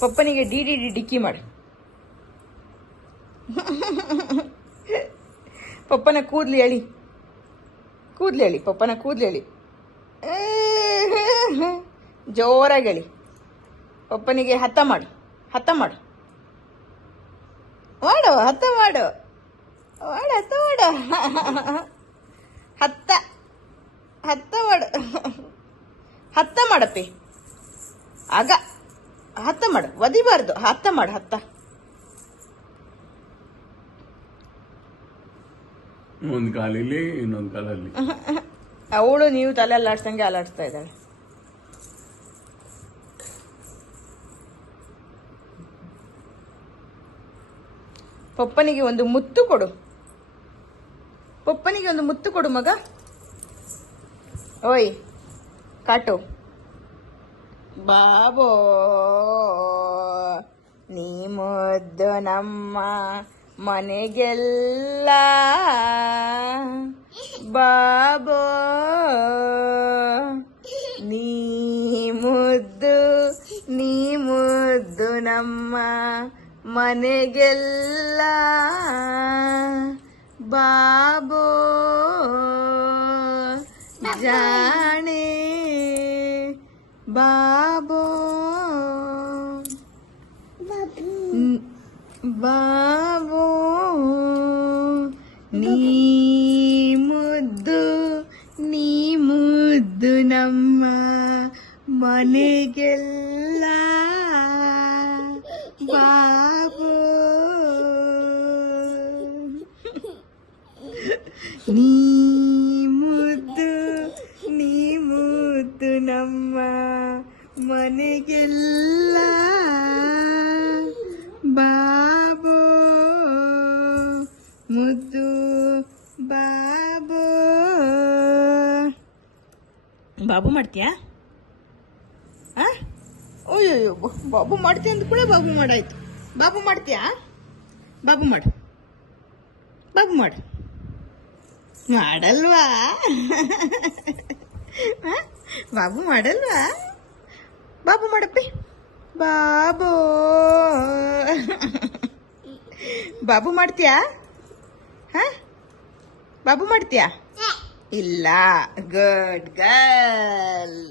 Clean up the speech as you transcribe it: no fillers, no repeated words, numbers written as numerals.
ಪಪ್ಪನಿಗೆ D D D ಡಿಕ್ಕಿ ಮಾಡು. ಪಪ್ಪನ ಕೂದ್ಲು ಎಳಿ, ಕೂದ್ಲು ಎಳಿ, ಪಪ್ಪನ ಕೂದ್ಲು ಎಳಿ, ಜೋರಾಗಿ ಎಳಿ. ಪಪ್ಪನಿಗೆ ಹತ್ತ ಮಾಡು, ಹತ್ತ ಮಾಡು, ಮಾಡು, ಹತ್ತ ಮಾಡು, ಮಾಡು, ಹತ್ತ ಮಾಡು, ಹತ್ತ ಹತ್ತ ಮಾಡು, ಹತ್ತ ಮಾಡಪ್ಪಿ. ಆಗ ಹತ್ತ ಮಾಡು, ಒದಿಬಾರ್ದು, ಹತ್ತ ಮಾಡು, ಹತ್ತ. ಒಂದು ಕಾಲಲ್ಲಿ ಇನ್ನೊಂದು ಕಾಲಲ್ಲಿ ಅವಳು ನೀವು ತಲೆ ಅಲ್ಲಾಡ್ಸಂಗೆ ಅಲ್ಲಾಡಿಸ್ತಾ ಇದ್ದಾಳೆ. ಪಪ್ಪನಿಗೆ ಒಂದು ಮುತ್ತು ಕೊಡು, ಪಪ್ಪನಿಗೆ ಒಂದು ಮುತ್ತು ಕೊಡು ಮಗ. ಓಯ್ ಕಾಟು ಬಾಬೋ, ನೀ ಮುದ್ದು ನಮ್ಮ ಮನೆಗೆಲ್ಲ ಬಾಬೋ, ನೀ ಮುದ್ದು, ನೀ ಮುದ್ದು ನಮ್ಮ ಮನೆಗೆಲ್ಲ ಬಾಬೋ, ಜಾಣೆ ಬಾಬೋ, ಬಾಬೋ, ನೀ ಮುದ್ದು, ನೀ ಮುದ್ದು ನಮ್ಮ ಮನೆಗೆಲ್ಲ ಬಾಬೋ, ನೀ ಮುದ್ದು, ನೀ ಮುದ್ದು ನಮ್ಮ ಮನೆಗೆಲ್ಲ ಬಾಬೋ, ಮುದ್ದು ಬಾಬೋ. ಬಾಬು ಮಾಡ್ತೀಯಾ? ಓಯ್ಯೋ, ಬಾಬು ಮಾಡ್ತೀಯ ಅಂದ ಕೂಡ ಬಾಬು ಮಾಡಾಯ್ತು. ಬಾಬು ಮಾಡ್ತೀಯಾ? ಬಾಬು ಮಾಡು, ಬಾಬು ಮಾಡು. ಮಾಡಲ್ವಾ? ಬಾಬು ಮಾಡಲ್ವಾ? ಬಾಬು ಮಾಡಪ್ಪಿ. ಬಾಬು, ಬಾಬು ಮಾಡ್ತೀಯಾ? ಬಾಬು ಮಾಡ್ತೀಯಾ? ಇಲ್ಲ. Good girl.